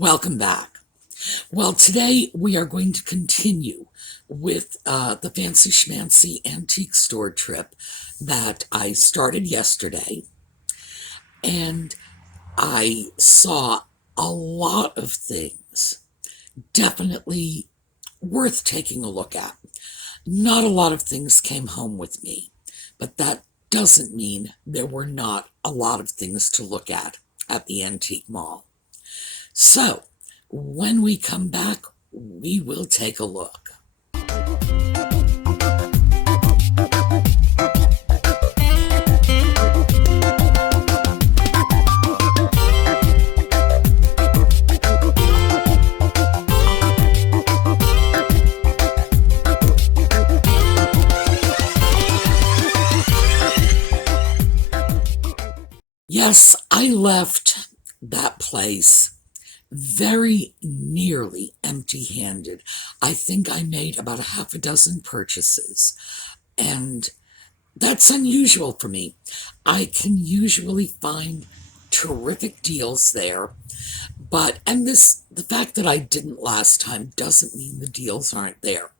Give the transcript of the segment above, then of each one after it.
Welcome back. Well, today we are going to continue with the Fancy Schmancy antique store trip that I started yesterday. And I saw a lot of things definitely worth taking a look at. Not a lot of things came home with me, but that doesn't mean there were not a lot of things to look at the antique mall. So, when we come back, we will take a look. Yes, I left that place very nearly empty-handed. I think I made about a half a dozen purchases, and that's unusual for me. I can usually find terrific deals there, the fact that I didn't last time doesn't mean the deals aren't there.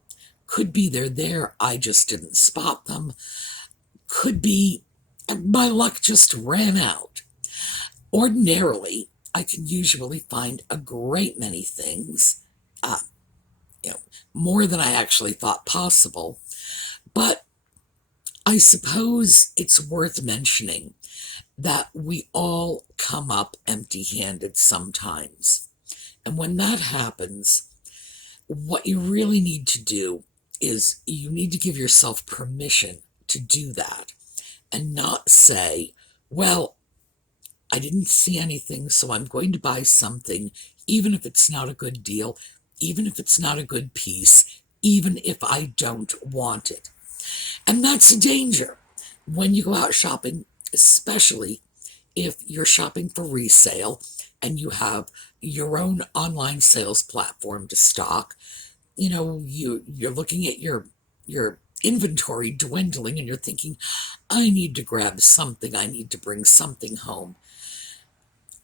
Could be they're there, I just didn't spot them. Could be my luck just ran out. Ordinarily, I can usually find a great many things, more than I actually thought possible. But I suppose it's worth mentioning that we all come up empty-handed sometimes. And when that happens, what you really need to do is you need to give yourself permission to do that and not say, well, I didn't see anything, so I'm going to buy something, even if it's not a good deal, even if it's not a good piece, even if I don't want it. And that's a danger when you go out shopping, especially if you're shopping for resale and you have your own online sales platform to stock. You're looking at your inventory dwindling and you're thinking, I need to grab something, I need to bring something home.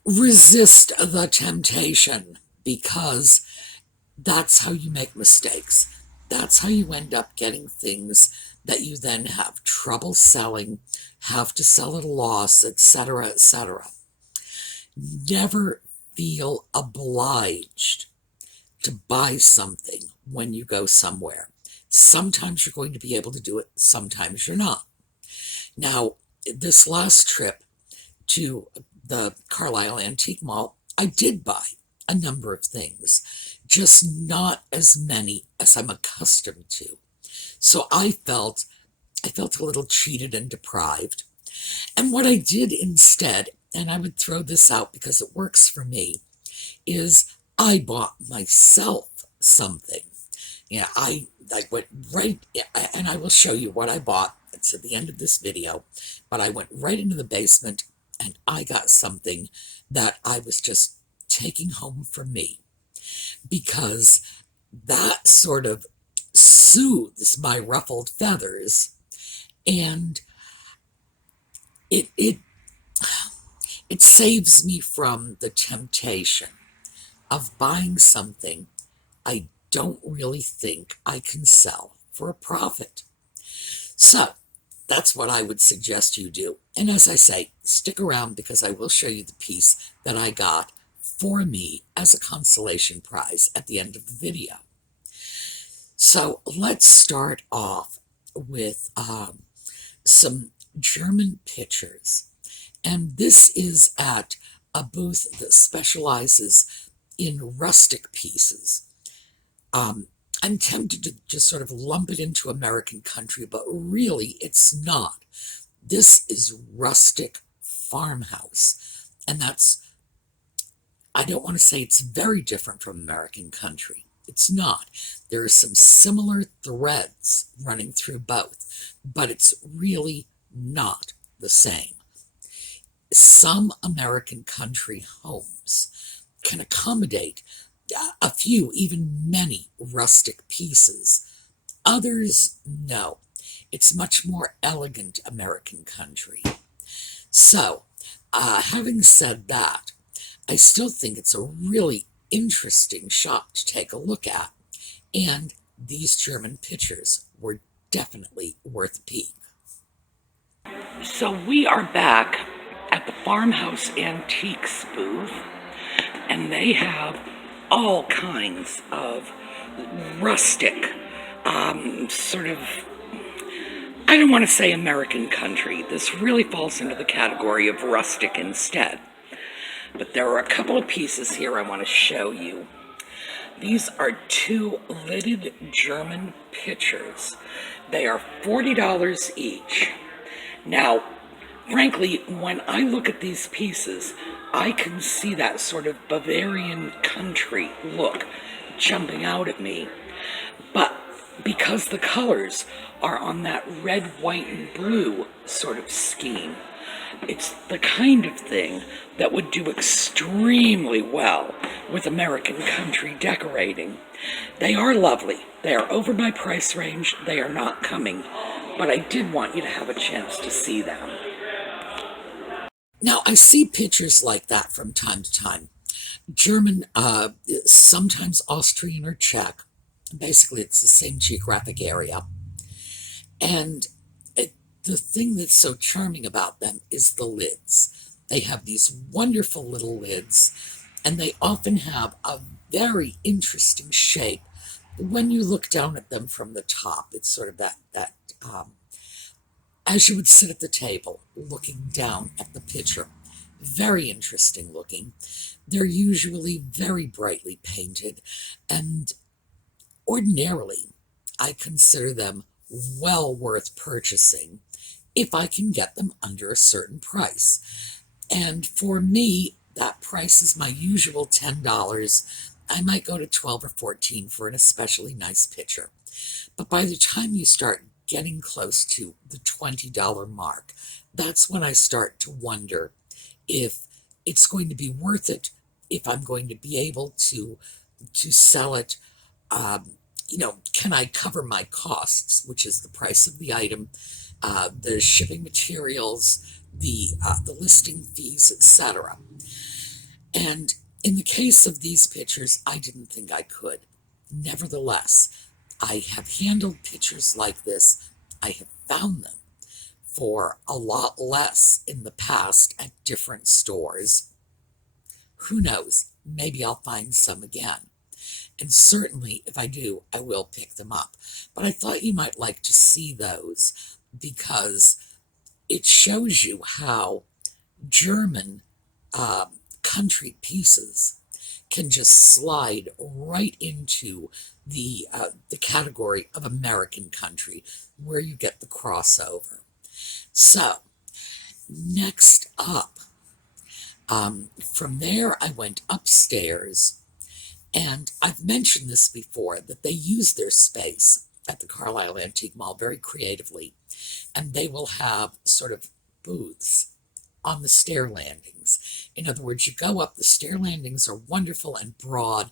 Resist the temptation, because that's how you make mistakes. That's how you end up getting things that you then have trouble selling, have to sell at a loss, etc., etc. Never feel obliged to buy something when you go somewhere. Sometimes you're going to be able to do it, sometimes you're not. Now, this last trip to the Carlisle Antique Mall, I did buy a number of things, just not as many as I'm accustomed to. So I felt a little cheated and deprived. And what I did instead, and I would throw this out because it works for me, is I bought myself something. I went right, and I will show you what I bought. It's at the end of this video, but I went right into the basement and I got something that I was just taking home for me, because that sort of soothes my ruffled feathers, and it saves me from the temptation of buying something I don't really think I can sell for a profit. So that's what I would suggest you do. And as I say, stick around because I will show you the piece that I got for me as a consolation prize at the end of the video. So let's start off with some German pictures. And this is at a booth that specializes in rustic pieces. I'm tempted to just sort of lump it into American country, but really it's not. This is rustic farmhouse. And I don't want to say it's very different from American country. It's not. There are some similar threads running through both, but it's really not the same. Some American country homes can accommodate a few, even many rustic pieces. Others, no. It's much more elegant American country. So, having said that, I still think it's a really interesting shop to take a look at, and these German pictures were definitely worth a peek. So we are back at the Farmhouse Antiques booth, and they have all kinds of rustic, sort of, I don't want to say American country. This really falls into the category of rustic instead. But there are a couple of pieces here I want to show you. These are two lidded German pitchers. They are $40 each. Now, frankly, when I look at these pieces, I can see that sort of Bavarian country look jumping out at me. But because the colors are on that red, white, and blue sort of scheme, it's the kind of thing that would do extremely well with American country decorating. They are lovely. They are over my price range. They are not coming, but I did want you to have a chance to see them. Now, I see pictures like that from time to time. German, sometimes Austrian or Czech. Basically, it's the same geographic area. And the thing that's so charming about them is the lids. They have these wonderful little lids, and they often have a very interesting shape. When you look down at them from the top, it's sort of that as you would sit at the table looking down at the picture. Very interesting looking. They're usually very brightly painted, and ordinarily I consider them well worth purchasing if I can get them under a certain price. And for me, that price is my usual $10. I might go to $12 or $14 for an especially nice picture. But by the time you start getting close to the $20 mark, that's when I start to wonder if it's going to be worth it, if I'm going to be able to sell it. Can I cover my costs, which is the price of the item, the shipping materials, the listing fees, etc. And in the case of these pictures, I didn't think I could. Nevertheless, I have handled pictures like this. I have found them for a lot less in the past at different stores. Who knows? Maybe I'll find some again. And certainly, if I do, I will pick them up. But I thought you might like to see those because it shows you how German country pieces can just slide right into the category of American country, where you get the crossover. So, next up, from there I went upstairs, and I've mentioned this before, that they use their space at the Carlisle Antique Mall very creatively, and they will have sort of booths on the stair landings. In other words, you go up, the stair landings are wonderful and broad,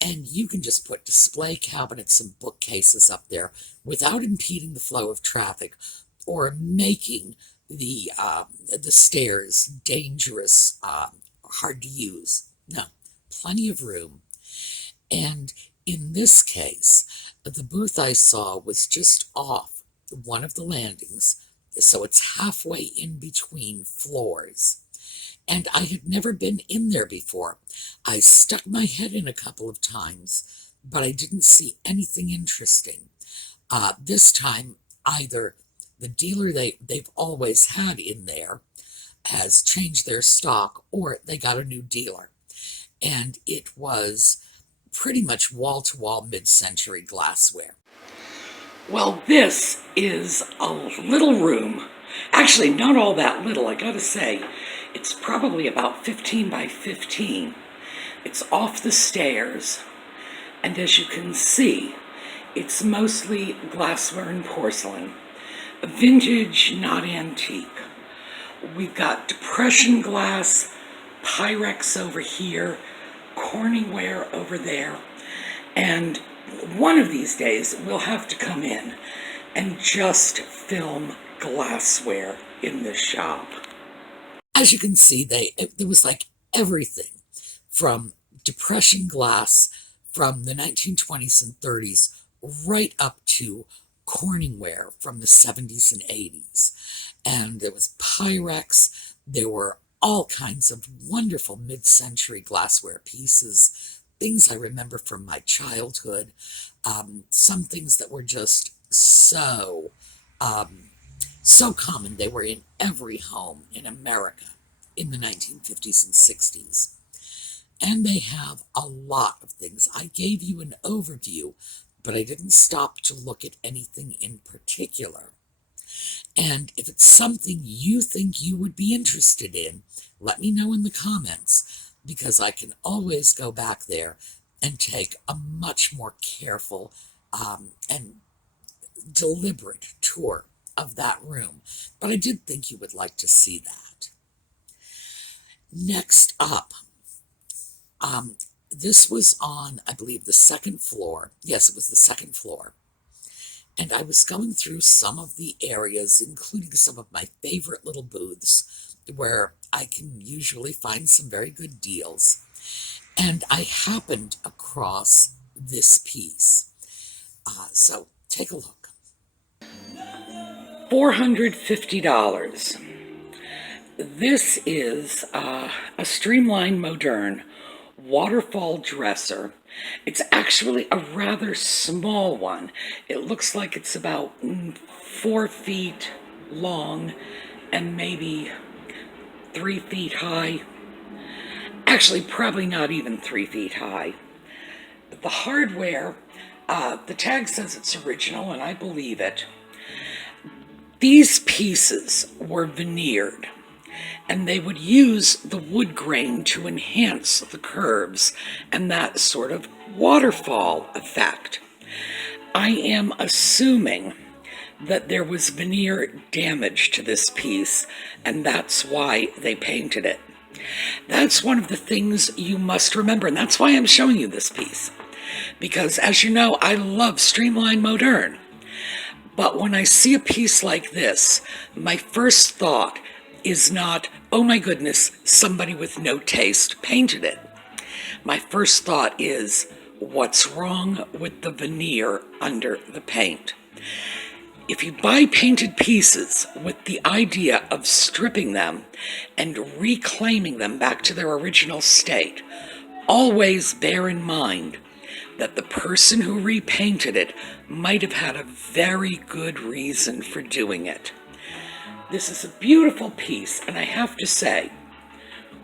and you can just put display cabinets and bookcases up there without impeding the flow of traffic or making the stairs dangerous, hard to use. No, plenty of room. And in this case, the booth I saw was just off one of the landings, so it's halfway in between floors. And I had never been in there before. I stuck my head in a couple of times, but I didn't see anything interesting. This time, either the dealer they've always had in there has changed their stock, or they got a new dealer. And it was pretty much wall-to-wall mid-century glassware. Well, this is a little room. Actually, not all that little, I gotta say. It's probably about 15 by 15. It's off the stairs, and as you can see, it's mostly glassware and porcelain. Vintage, not antique. We've got Depression glass, Pyrex over here, Corningware over there, and one of these days we'll have to come in and just film glassware in this shop. As you can see, there was like everything from Depression glass from the 1920s and 30s right up to Corningware from the 70s and 80s. And there was Pyrex. There were all kinds of wonderful mid-century glassware pieces, things I remember from my childhood, some things that were just so common. They were in every home in America in the 1950s and 60s. And they have a lot of things. I gave you an overview, but I didn't stop to look at anything in particular. And if it's something you think you would be interested in, let me know in the comments, because I can always go back there and take a much more careful and deliberate tour of that room. But I did think you would like to see that. Next up, this was on, I believe, the second floor. Yes, it was the second floor. And I was going through some of the areas, including some of my favorite little booths, where I can usually find some very good deals. And I happened across this piece. So take a look. $450. This is a streamlined modern waterfall dresser. It's actually a rather small one. It looks like it's about 4 feet long and maybe 3 feet high. Actually, probably not even 3 feet high. The hardware, the tag says it's original, and I believe it. These pieces were veneered, and they would use the wood grain to enhance the curves and that sort of waterfall effect. I am assuming that there was veneer damage to this piece, and that's why they painted it. That's one of the things you must remember, and that's why I'm showing you this piece. Because, as you know, I love streamlined modern. But when I see a piece like this, my first thought is not, oh my goodness, somebody with no taste painted it. My first thought is, what's wrong with the veneer under the paint? If you buy painted pieces with the idea of stripping them and reclaiming them back to their original state, always bear in mind that the person who repainted it might have had a very good reason for doing it. This is a beautiful piece, and I have to say,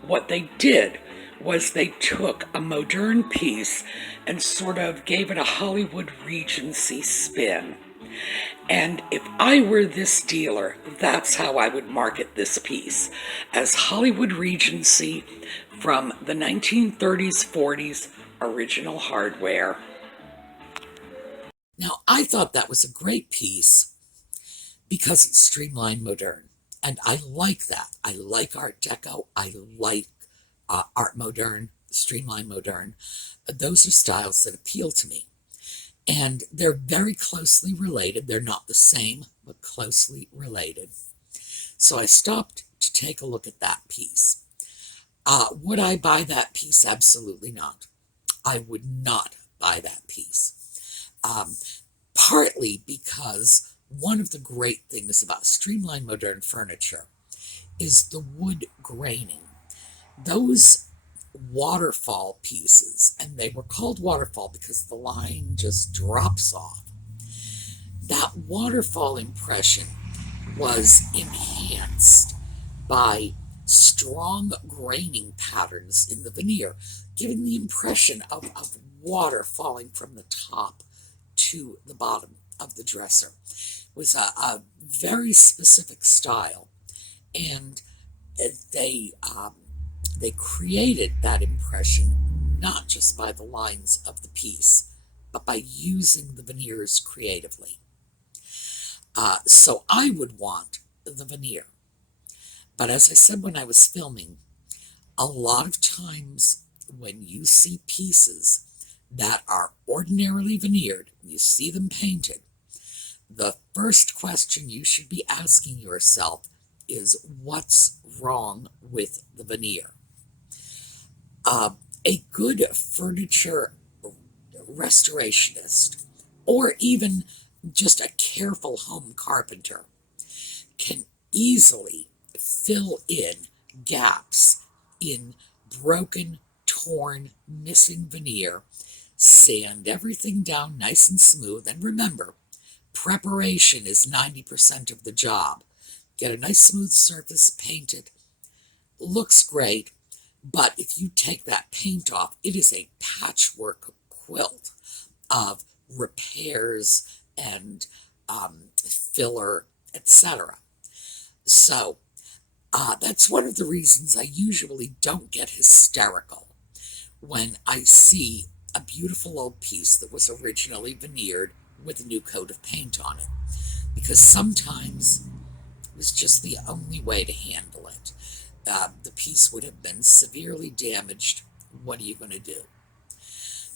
what they did was they took a modern piece and sort of gave it a Hollywood Regency spin. And if I were this dealer, that's how I would market this piece, as Hollywood Regency from the 1930s, 40s, original hardware. Now, I thought that was a great piece because it's streamlined modern, and I like that. I like Art Deco. I like Art Moderne, streamlined modern. Those are styles that appeal to me, and they're very closely related. They're not the same, but closely related. So I stopped to take a look at that piece. Would I buy that piece? Absolutely not. I would not buy that piece. Partly because one of the great things about streamlined modern furniture is the wood graining. Those waterfall pieces, and they were called waterfall because the line just drops off. That waterfall impression was enhanced by strong graining patterns in the veneer, giving the impression of water falling from the top to the bottom of the dresser. It was a very specific style, and they created that impression not just by the lines of the piece, but by using the veneers creatively. So I would want the veneer. But as I said when I was filming, a lot of times when you see pieces that are ordinarily veneered, you see them painted, the first question you should be asking yourself is, what's wrong with the veneer? A good furniture restorationist, or even just a careful home carpenter, can easily fill in gaps in broken, torn, missing veneer, sand everything down nice and smooth, and remember, preparation is 90% of the job. Get a nice smooth surface, paint it, looks great, but if you take that paint off, it is a patchwork quilt of repairs and filler, etc. So that's one of the reasons I usually don't get hysterical when I see a beautiful old piece that was originally veneered with a new coat of paint on it, because sometimes it was just the only way to handle it. The piece would have been severely damaged. What are you going to do?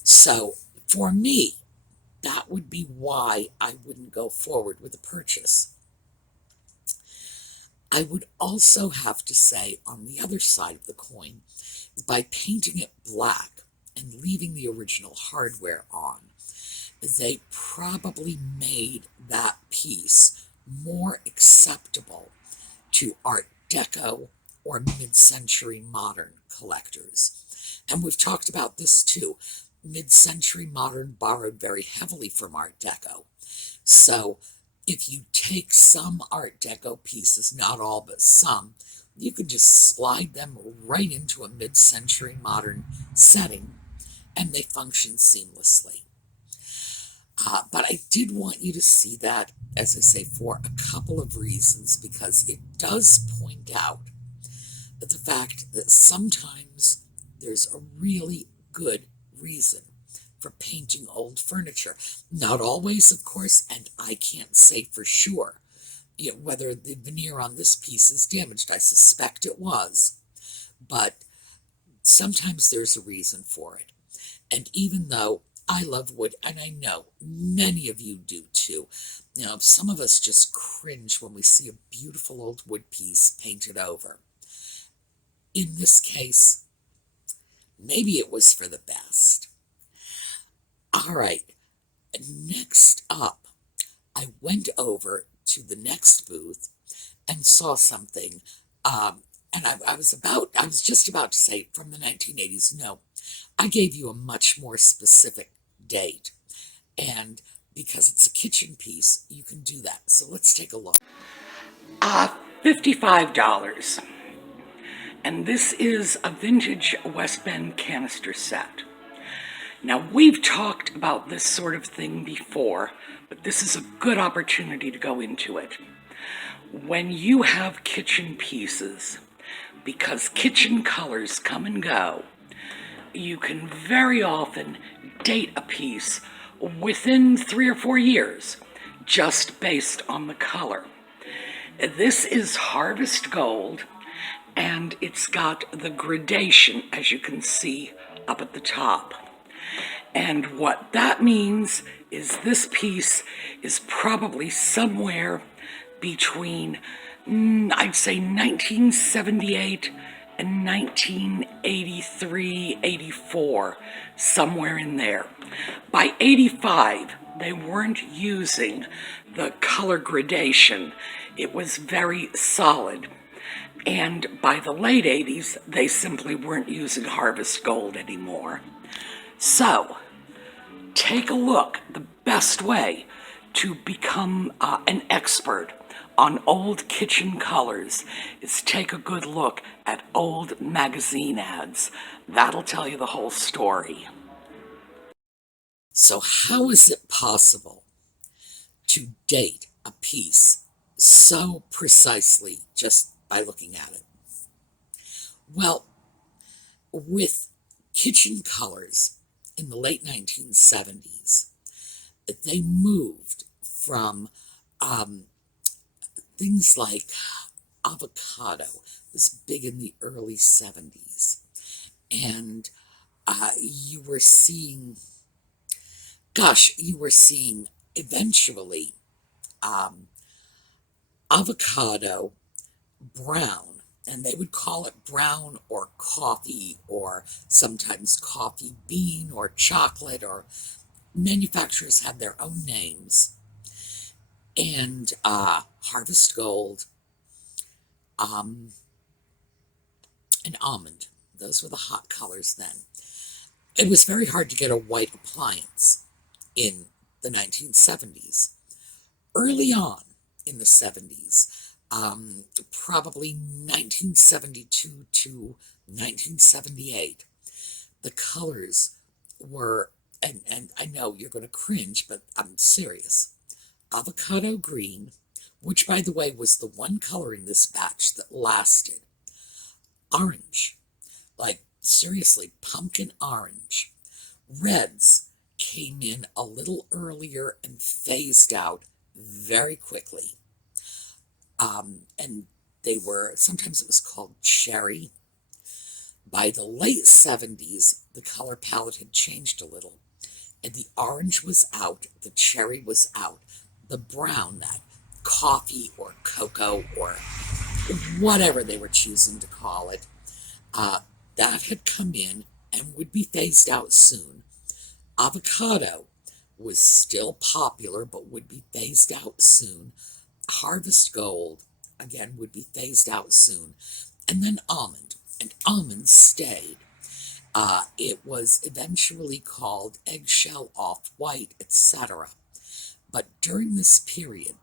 So for me, that would be why I wouldn't go forward with a purchase. I would also have to say, on the other side of the coin, by painting it black and leaving the original hardware on, they probably made that piece more acceptable to Art Deco or mid-century modern collectors. And we've talked about this too. Mid-century modern borrowed very heavily from Art Deco. So if you take some Art Deco pieces, not all but some, you could just slide them right into a mid-century modern setting and they function seamlessly. But I did want you to see that, as I say, for a couple of reasons, because it does point out the fact that sometimes there's a really good reason for painting old furniture. Not always, of course, and I can't say for sure whether the veneer on this piece is damaged. I suspect it was, but sometimes there's a reason for it. And even though I love wood, and I know many of you do too, some of us just cringe when we see a beautiful old wood piece painted over. In this case, maybe it was for the best. All right, next up, I went over to the next booth and saw something, and I was just about to say from the 1980s. No, I gave you a much more specific date, and because it's a kitchen piece, you can do that. So let's take a look. $55. And this is a vintage West Bend canister set. Now, we've talked about this sort of thing before, but this is a good opportunity to go into it. When you have kitchen pieces, because kitchen colors come and go, you can very often date a piece within 3 or 4 years, just based on the color. This is harvest gold, and it's got the gradation, as you can see up at the top. And what that means is this piece is probably somewhere between, I'd say 1978 and 1983, 84, somewhere in there. By 85, they weren't using the color gradation. It was very solid. And by the late 80s, they simply weren't using harvest gold anymore. So, take a look. The best way to become an expert on old kitchen colors is take a good look at old magazine ads. That'll tell you the whole story. So how is it possible to date a piece so precisely just by looking at it? Well, with kitchen colors in the late 1970s, they moved from things like avocado, was big in the early 70s, and you were seeing eventually avocado, brown, and they would call it brown or coffee, or sometimes coffee bean or chocolate, or manufacturers had their own names. And harvest gold, and almond. Those were the hot colors then. It was very hard to get a white appliance in the 1970s. Early on in the 70s, probably 1972 to 1978, the colors were, and I know you're going to cringe, but I'm serious, avocado green, which by the way was the one color in this batch that lasted, orange, like seriously, pumpkin orange. Reds came in a little earlier and phased out very quickly. And they were, sometimes it was called cherry. By the late 70s, the color palette had changed a little, and the orange was out, the cherry was out, the brown, that coffee or cocoa or whatever they were choosing to call it, that had come in and would be phased out soon. Avocado was still popular but would be phased out soon. Harvest gold, again, would be phased out soon. And then almond, and almond stayed. It was eventually called eggshell off-white, etc. But during this period,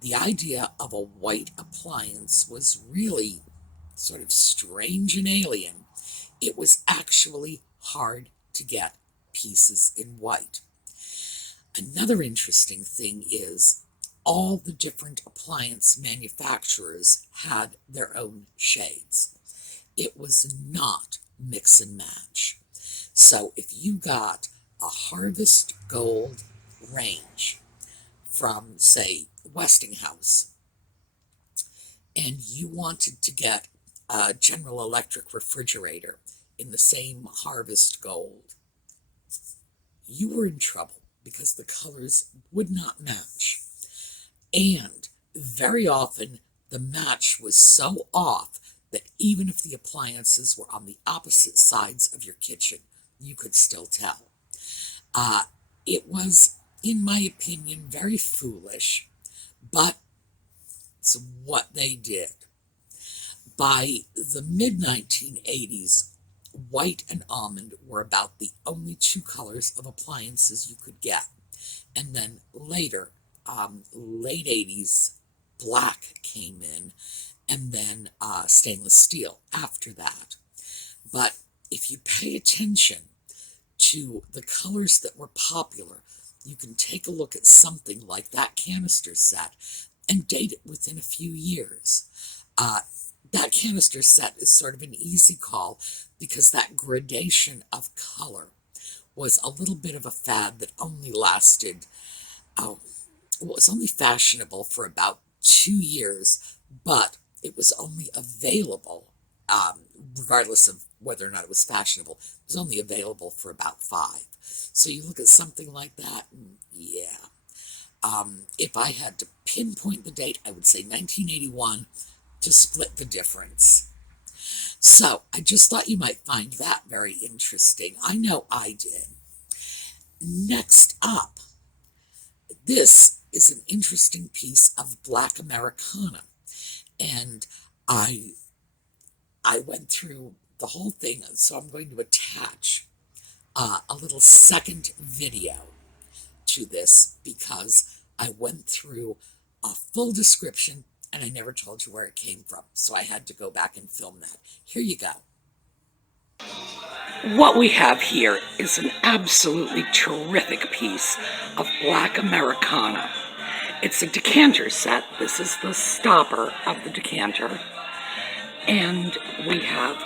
the idea of a white appliance was really sort of strange and alien. It was actually hard to get pieces in white. Another interesting thing is all the different appliance manufacturers had their own shades. It was not mix and match. So if you got a harvest gold range from, say, Westinghouse, and you wanted to get a General Electric refrigerator in the same harvest gold, you were in trouble because the colors would not match. And very often the match was so off that even if the appliances were on the opposite sides of your kitchen, you could still tell. It was, in my opinion, very foolish, but it's what they did. By the mid-1980s, white and almond were about the only two colors of appliances you could get. And then later, late 80s, black came in, and then stainless steel after that. But if you pay attention to the colors that were popular, you can take a look at something like that canister set and date it within a few years. That canister set is sort of an easy call because that gradation of color was a little bit of a fad that only lasted, it was only fashionable for about 2 years, but it was only available, regardless of whether or not it was fashionable, it was only available for about 5. So you look at something like that, and yeah. If I had to pinpoint the date, I would say 1981 to split the difference. So I just thought you might find that very interesting. I know I did. Next up, this is an interesting piece of black Americana. And I went through the whole thing, so I'm going to attach a little second video to this because I went through a full description and I never told you where it came from, so I had to go back and film that. Here you go. What we have here is an absolutely terrific piece of black Americana. It's a decanter set. This is the stopper of the decanter. And we have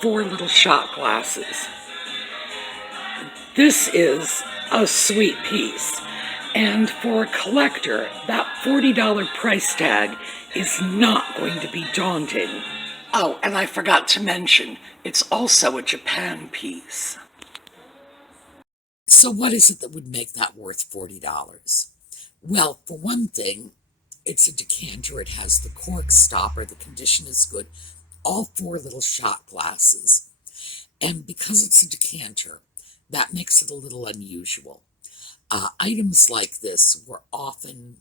4 little shot glasses. This is a sweet piece. And for a collector, that $40 price tag is not going to be daunting. Oh, and I forgot to mention, it's also a Japan piece. So what is it that would make that worth $40? Well, for one thing, it's a decanter. It has the cork stopper. The condition is good. all 4 little shot glasses. And because it's a decanter, that makes it a little unusual. Items like this were often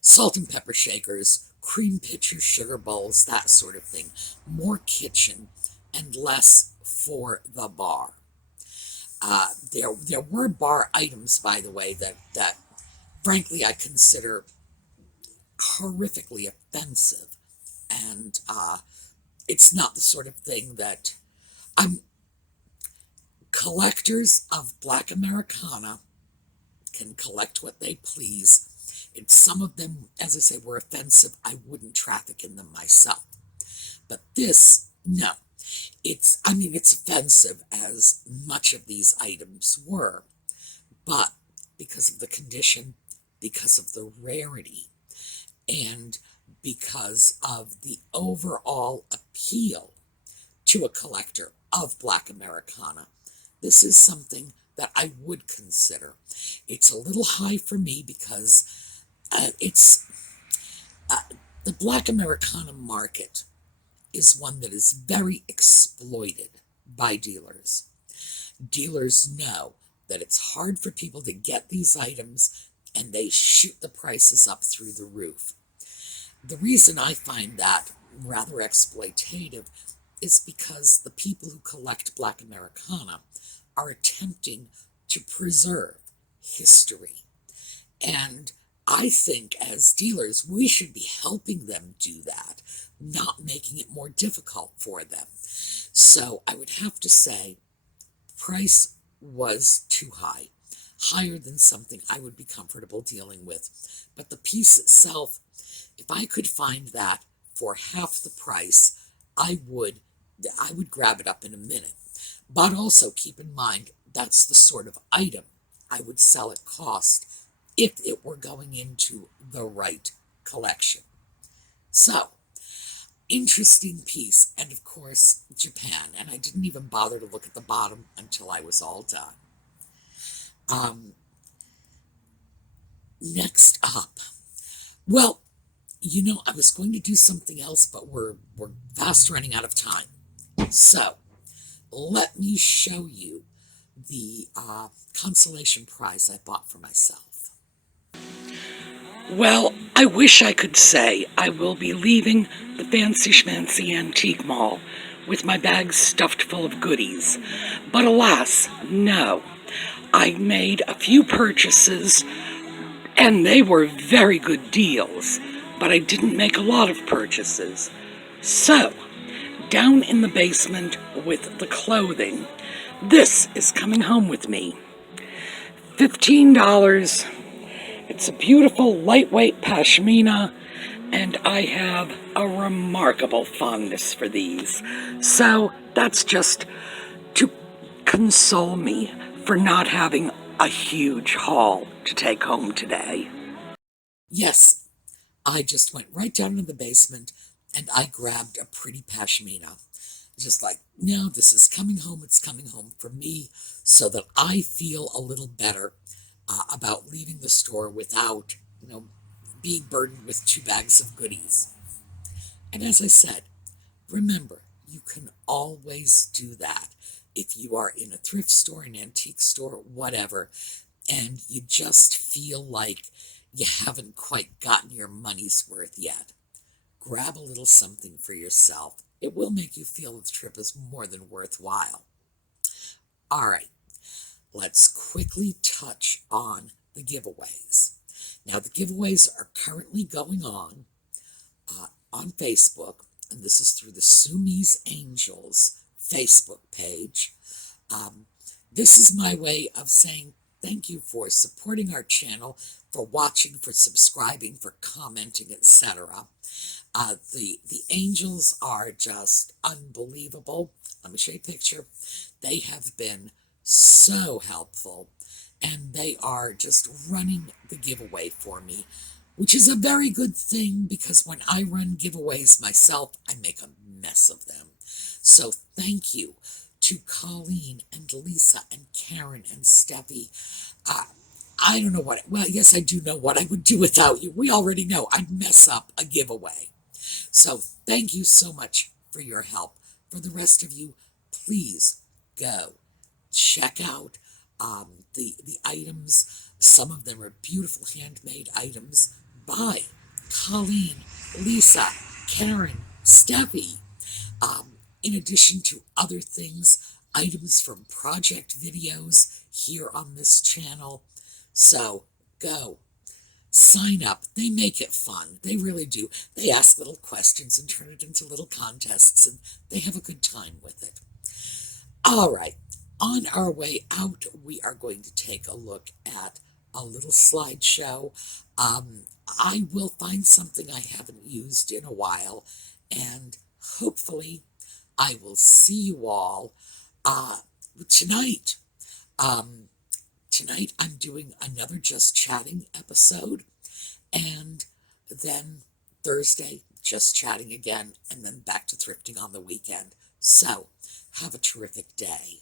salt and pepper shakers, cream pitchers, sugar bowls, that sort of thing. More kitchen and less for the bar. There were bar items, by the way, that frankly I consider horrifically offensive, and it's not the sort of thing that collectors of Black Americana can collect what they please. If some of them, as I say, were offensive, I wouldn't traffic in them myself. But this, no. It's offensive, as much of these items were, but because of the condition, because of the rarity, and because of the overall appeal to a collector of Black Americana, this is something that I would consider. It's a little high for me because the Black Americana market is one that is very exploited by dealers. Dealers know that it's hard for people to get these items, and they shoot the prices up through the roof. The reason I find that rather exploitative is because the people who collect Black Americana are attempting to preserve history. And I think as dealers, we should be helping them do that, not making it more difficult for them. So I would have to say price was too high, higher than something I would be comfortable dealing with. But the piece itself, if I could find that for half the price, I would grab it up in a minute. But also keep in mind, that's the sort of item I would sell at cost if it were going into the right collection. So, interesting piece, and of course, Japan. And I didn't even bother to look at the bottom until I was all done. Next up, well, I was going to do something else, but we're fast running out of time. So, let me show you the consolation prize I bought for myself. Well, I wish I could say I will be leaving the fancy schmancy antique mall with my bags stuffed full of goodies. But alas, no. I made a few purchases, and they were very good deals, but I didn't make a lot of purchases. So, down in the basement with the clothing, this is coming home with me. $15. It's a beautiful lightweight pashmina, and I have a remarkable fondness for these. So that's just to console me for not having a huge haul to take home today. Yes, I just went right down to the basement and I grabbed a pretty pashmina. Just like, no, this is coming home. It's coming home for me so that I feel a little better about leaving the store without, being burdened with 2 bags of goodies. And as I said, remember, you can always do that if you are in a thrift store, an antique store, whatever, and you just feel like you haven't quite gotten your money's worth yet. Grab a little something for yourself. It will make you feel the trip is more than worthwhile. All right, let's quickly touch on the giveaways. Now, the giveaways are currently going on Facebook, and this is through the SueMe's Angels Facebook page. This is my way of saying thank you for supporting our channel, for watching, for subscribing, for commenting, etc. The angels are just unbelievable. Let me show you a picture. They have been so helpful, and they are just running the giveaway for me, which is a very good thing because when I run giveaways myself, I make a mess of them. So thank you to Colleen and Lisa and Karen and Steffi. I don't know yes, I do know what I would do without you. We already know I'd mess up a giveaway. So thank you so much for your help. For the rest of you, please go check out the items. Some of them are beautiful handmade items by Colleen, Lisa, Karen, Steffi, in addition to other things, items from project videos here on this channel. So go sign up. They make it fun. They really do. They ask little questions and turn it into little contests, and they have a good time with it. All right, on our way out, we are going to take a look at a little slideshow. I will find something I haven't used in a while, and hopefully I will see you all tonight. Tonight I'm doing another Just Chatting episode, and then Thursday, Just Chatting again, and then back to thrifting on the weekend. So, have a terrific day.